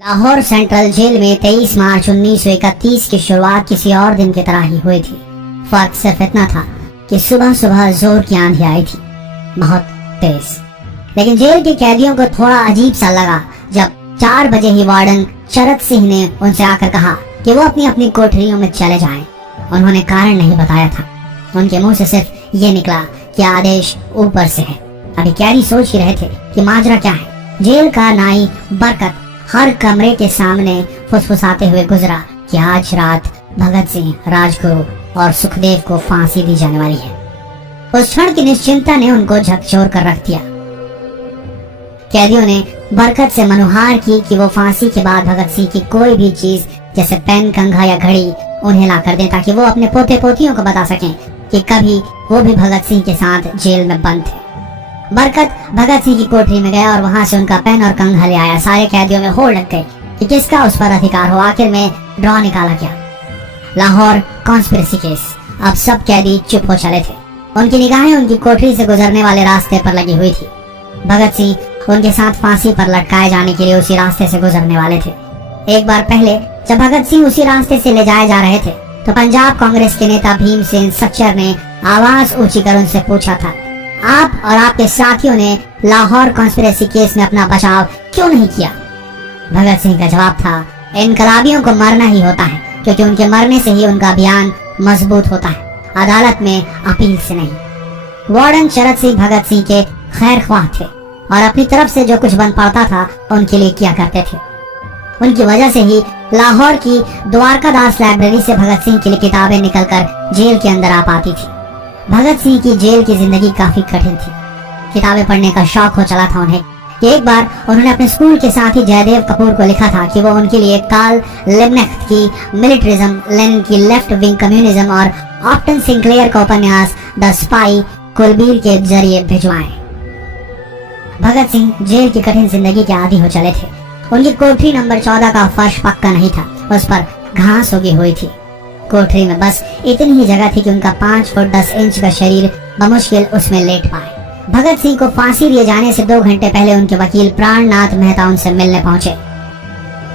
Lahore central jail में 23 मार्च 1931 की शुरुआत किसी और दिन की तरह ही हुई थी। फर्क सिर्फ इतना था कि सुबह सुबह जोर की आंधी आई थी, बहुत तेज। लेकिन जेल के कैदियों को थोड़ा अजीब सा लगा जब 4 बजे ही वार्डन शरद सिंह ने उनसे आकर कहा कि वो अपनी अपनी कोठरियों में चले जाएं। उन्होंने कारण नहीं बताया था, उनके मुंह से सिर्फ ये निकला कि आदेश ऊपर से है। अभी कैदी सोच ही रहे थे कि माजरा क्या है। जेल का नाई बरकत हर कमरे के सामने फुसफुसाते हुए गुजरा कि आज रात भगत सिंह, राजगुरु और सुखदेव को फांसी दी जाने वाली है। उस क्षण की निश्चिंता ने उनको झकझोर कर रख दिया। कैदियों ने बरकत से मनुहार की कि वो फांसी के बाद भगत सिंह की कोई भी चीज जैसे पेन, कंघा या घड़ी उन्हें ला कर दें ताकि वो अपने पोते पोतियों को बता सकें कि कभी वो भी भगत सिंह के साथ जेल में बंद थे। बरकत भगत सिंह की कोठरी में गया और वहां से उनका पेन और कंघा ले आया। सारे कैदियों में होड़ लग गई कि किसका उस पर अधिकार हो। आखिर में ड्रॉ निकाला गया, लाहौर कॉन्स्पिरेसी केस। अब सब कैदी चुप हो चले थे। उनकी निगाहें उनकी कोठरी से गुजरने वाले रास्ते पर लगी हुई थी। भगत सिंह उनके साथ फांसी पर लटकाए जाने के लिए उसी रास्ते से गुजरने वाले थे। एक बार पहले जब भगत सिंह उसी रास्ते से ले जाए जा रहे थे तो पंजाब कांग्रेस के नेता भीमसेन सच्चर ने आवाज ऊंची कर उनसे पूछा था, आप और आपके साथियों ने लाहौर कॉन्स्पिरेसी केस में अपना बचाव क्यों नहीं किया? भगत सिंह का जवाब था, इनकलाबियों को मरना ही होता है क्योंकि उनके मरने से ही उनका अभियान मजबूत होता है, अदालत में अपील से नहीं। वार्डन शरद सिंह भगत सिंह के खैर ख्वाह थे और अपनी तरफ से जो कुछ बन पड़ता था उनके लिए किया करते थे। उनकी वजह से ही लाहौर की द्वारकादास लाइब्रेरी से भगत सिंह के लिए किताबें निकलकर जेल के अंदर आ पाती थी। भगत सिंह की जेल की जिंदगी काफी कठिन थी। किताबें पढ़ने का शौक हो चला था उन्हें कि एक बार उन्होंने अपने स्कूल के साथी जयदेव कपूर को लिखा था कि वो उनके लिए कार्ल लिब्कनेcht की मिलिट्रिज्म, लेनिन की लेफ्ट विंग कम्युनिज्म और ऑप्टन सिंक्लेयर का उपन्यास द स्पाई कुलबीर के जरिए भिजवाएं। भगत सिंह जेल की कठिन जिंदगी के आदी हो चले थे। उनकी कोठरी नंबर 14 का फर्श पक्का नहीं था, उस पर घास उगी हुई थी। कोठरी में बस इतनी ही जगह थी कि उनका 5 फुट 10 इंच का शरीर बमुश्किल उसमें लेट पाए। भगत सिंह को फांसी दिए जाने से 2 घंटे पहले उनके वकील प्राणनाथ मेहता उनसे मिलने पहुंचे।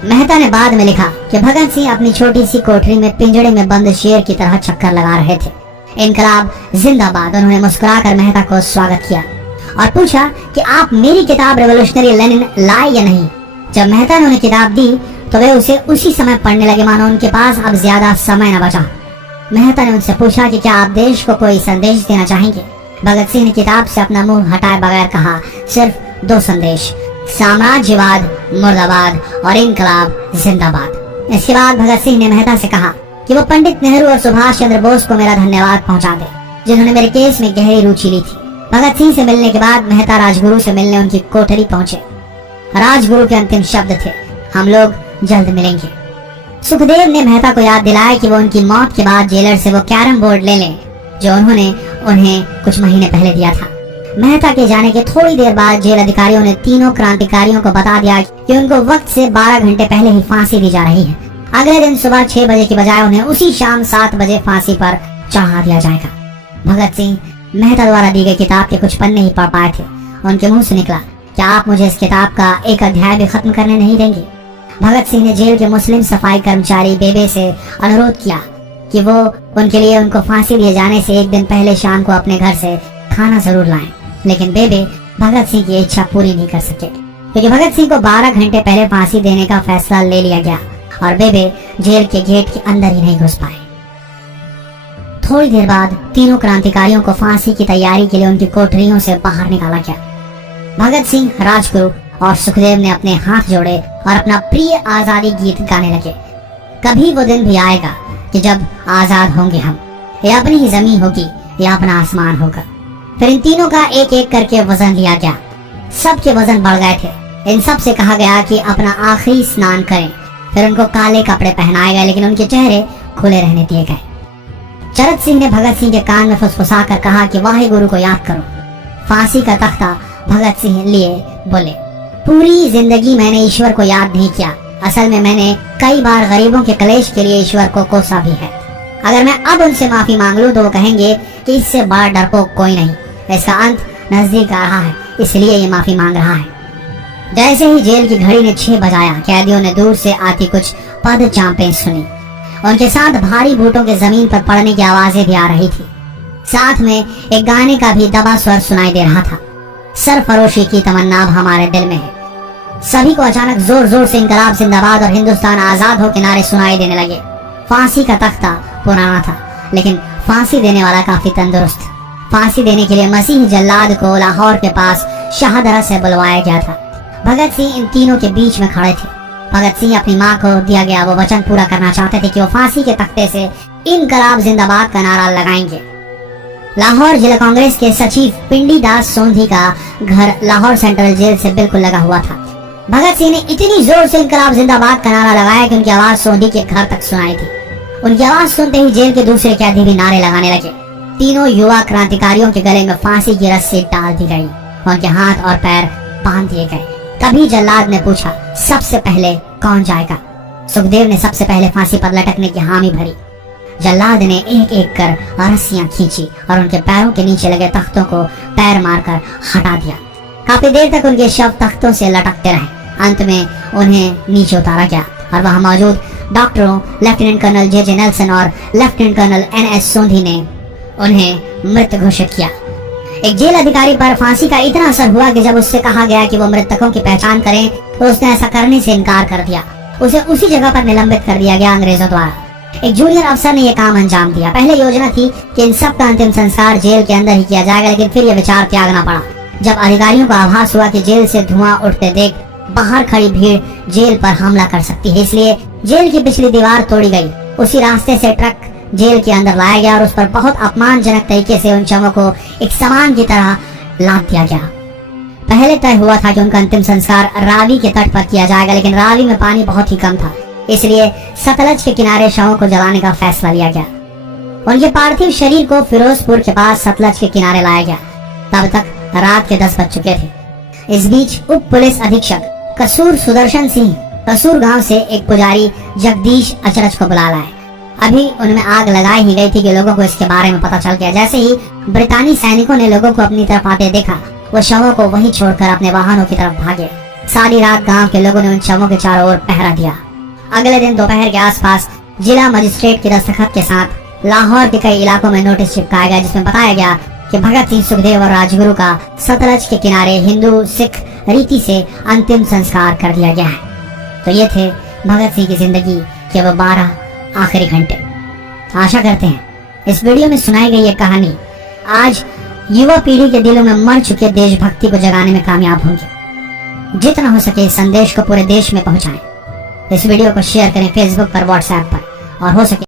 मेहता ने बाद में लिखा कि भगत सिंह अपनी छोटी सी कोठरी में पिंजड़े में बंद शेर की तरह चक्कर लगा रहे थे। इनकलाब जिंदाबाद। उन्होंने मुस्कुराकर मेहता को स्वागत किया और पूछा कि आप मेरी किताब रेवोल्यूशनरी लेनिन लाए या नहीं। जब मेहता ने उन्हें किताब दी तो वे उसे उसी समय पढ़ने लगे मानो उनके पास अब ज्यादा समय न बचा। मेहता ने उनसे पूछा कि क्या आप देश को कोई संदेश देना चाहेंगे। भगत सिंह ने किताब से अपना मुंह हटाए बगैर कहा, सिर्फ 2 संदेश, साम्राज्यवाद मुर्दाबाद और इनकलाब जिंदाबाद। इसके बाद भगत सिंह ने मेहता से कहा कि वो पंडित नेहरू और सुभाष चंद्र बोस को मेरा धन्यवाद पहुंचा दे जिन्होंने मेरे केस में गहरी रुचि ली थी। भगत सिंह से मिलने के बाद मेहता राजगुरु से मिलने उनकी कोठरी पहुंचे। राजगुरु के अंतिम शब्द थे, हम लोग जल्द मिलेंगे। सुखदेव ने मेहता को याद दिलाया कि वो उनकी मौत के बाद जेलर से वो कैरम बोर्ड ले लें जो उन्होंने उन्हें कुछ महीने पहले दिया था। मेहता के जाने के थोड़ी देर बाद जेल अधिकारियों ने तीनों क्रांतिकारियों को बता दिया कि उनको वक्त से 12 घंटे पहले ही फांसी दी जा रही है। अगले दिन सुबह 6 बजे की बजाय उन्हें उसी शाम 7 बजे फांसी पर चढ़ा दिया जाएगा। भगत सिंह मेहता द्वारा दी गई किताब के कुछ पन्ने ही पढ़ पाए थे। उनके मुंह से निकला, क्या आप मुझे इस किताब का एक अध्याय भी खत्म करने नहीं देंगे? भगत सिंह ने जेल के मुस्लिम सफाई कर्मचारी बेबे से अनुरोध किया कि वो उनके लिए उनको फांसी दिए जाने से 1 दिन पहले शाम को अपने घर से खाना जरूर लाएं। लेकिन बेबे भगत सिंह की इच्छा पूरी नहीं कर सके क्योंकि भगत सिंह को 12 घंटे पहले फांसी देने का फैसला ले लिया गया और बेबे जेल के गेट के अंदर ही नहीं घुस पाए। थोड़ी देर बाद तीनों क्रांतिकारियों को फांसी की तैयारी के लिए उनकी कोठरियों से बाहर निकाला गया। भगत सिंह, राजगुरु और सुखदेव ने अपने हाथ जोड़े और अपना प्रिय आजादी गीत गाने लगे। कभी वो दिन भी आएगा कि जब आजाद होंगे हम, ये अपनी ही जमीन होगी या अपना आसमान होगा। फिर इन तीनों का एक एक करके वजन लिया गया। सबके वजन बढ़ गए थे। इन सब से कहा गया कि अपना आखिरी स्नान करें। फिर उनको काले कपड़े पहनाए गए लेकिन उनके चेहरे खुले रहने दिए गए। शरद सिंह ने भगत सिंह के कान में फुसफुसा कर कहा कि वाहे गुरु को याद करो। फांसी का तख्ता भगत सिंह लिए बोले, पूरी जिंदगी मैंने ईश्वर को याद नहीं किया। असल में मैंने कई बार गरीबों के कलेश के लिए ईश्वर को कोसा भी है। अगर मैं अब उनसे माफी मांग लूं तो वो कहेंगे कि इससे बड़ा डरपोक कोई नहीं। इसका अंत नजदीक आ रहा है, इसलिए ये माफी मांग रहा है। जैसे ही जेल की घड़ी ने 6 बजाया, कैदियों ने दूर से आती कुछ पद चांपे सुनी। उनके साथ भारी बूटों के जमीन पर पड़ने की आवाजें भी आ रही थी। साथ में एक गाने का भी दबा स्वर सुनाई दे रहा था। सरफरोशी की तमन्ना अब हमारे दिल में है। सभी को अचानक जोर जोर से इंकलाब जिंदाबाद और हिंदुस्तान आजाद हो के नारे सुनाई देने लगे। फांसी का तख्ता पुराना था, लेकिन फांसी देने वाला काफी तंदुरुस्त। फांसी देने के लिए मसीह जल्लाद को लाहौर के पास शाहदरा से बुलवाया गया था। भगत सिंह इन तीनों के बीच में खड़े थे। भगत सिंह अपनी माँ को दिया गया वो वचन पूरा करना चाहते थे कि वो फांसी के तख्ते से इनकलाब जिंदाबाद का नारा लगाएंगे। लाहौर जिला कांग्रेस के सचिव पिंडी दास सोंधी का घर लाहौर सेंट्रल जेल से बिल्कुल लगा हुआ था। भगत सिंह ने इतनी जोर से इनकलाब जिंदाबाद का नारा लगाया कि उनकी आवाज सोंधी के घर तक सुनाई थी। उनकी आवाज सुनते ही जेल के दूसरे कैदी भी नारे लगाने लगे। तीनों युवा क्रांतिकारियों के गले में फांसी की रस्सी डाल दी गई, उनके हाथ और पैर बांध दिए गए। तभी जल्लाद ने पूछा, सबसे पहले कौन जाएगा? सुखदेव ने सबसे पहले फांसी पर लटकने की हामी भरी। जल्लाद ने एक एक कर रस्सियां खींची और उनके पैरों के नीचे लगे तख्तों को पैर मारकर हटा दिया। काफी देर तक उनके शव तख्तों से लटकते रहे। अंत में उन्हें नीचे उतारा गया और वहां मौजूद डॉक्टरों लेफ्टिनेंट कर्नल जे नेल्सन और लेफ्टिनेंट कर्नल NS सोंधी ने उन्हें मृत घोषित किया। एक जेल अधिकारी पर फांसी का इतना असर हुआ कि जब उससे कहा गया कि वो मृतकों की पहचान करें तो उसने ऐसा करने से इनकार कर दिया। उसे उसी जगह पर निलंबित कर दिया गया अंग्रेजों द्वारा। एक जूनियर अफसर ने यह काम अंजाम दिया। पहले योजना थी कि इन सब का अंतिम संस्कार जेल के अंदर ही किया जाएगा, लेकिन फिर यह विचार त्यागना पड़ा जब अधिकारियों को आभास हुआ कि जेल से धुआं उठते देख बाहर खड़ी भीड़ जेल पर हमला कर सकती है। इसलिए जेल की पिछली दीवार तोड़ी गई। उसी रास्ते से ट्रक जेल के अंदर लाया गया और उस पर बहुत अपमानजनक तरीके से उन शवों को एक सामान की तरह लाद दिया गया। पहले तय हुआ था कि उनका अंतिम संस्कार रावी के तट पर किया जाएगा, लेकिन रावी में पानी बहुत ही कम था, इसलिए सतलज के किनारे शवों को जलाने का फैसला लिया गया। उनके पार्थिव शरीर को फिरोजपुर के पास सतलज के किनारे लाया गया। तब तक रात के 10 बज चुके थे। इस बीच उप पुलिस अधीक्षक कसूर सुदर्शन सिंह कसूर गांव से एक पुजारी जगदीश अचरज को बुला लाए। अभी उनमें आग लगाई ही गई थी कि लोगों को इसके बारे में पता चल गया। जैसे ही ब्रितानी सैनिकों ने लोगों को अपनी तरफ आते देखा, वो शवों को वहीं छोड़कर अपने वाहनों की तरफ भागे। सारी रात गांव के लोगों ने उन शवों के चारों ओर पहरा दिया। अगले दिन दोपहर के आसपास जिला मजिस्ट्रेट की दस्तखत के साथ लाहौर के कई इलाकों में नोटिस चिपकाया गया, जिसमें बताया गया कि भगत सिंह, सुखदेव और राजगुरु का सतलज के किनारे हिंदू सिख रीति से अंतिम संस्कार कर दिया गया है। तो ये थे भगत सिंह की जिंदगी के वो 12 आखिरी घंटे। आशा करते हैं इस वीडियो में सुनाई गई ये कहानी आज युवा पीढ़ी के दिलों में मर चुके देशभक्ति को जगाने में कामयाब होंगे। जितना हो सके इस संदेश को पूरे देश में पहुंचाएं। इस वीडियो को शेयर करें फेसबुक पर, व्हाट्सएप पर, और हो सके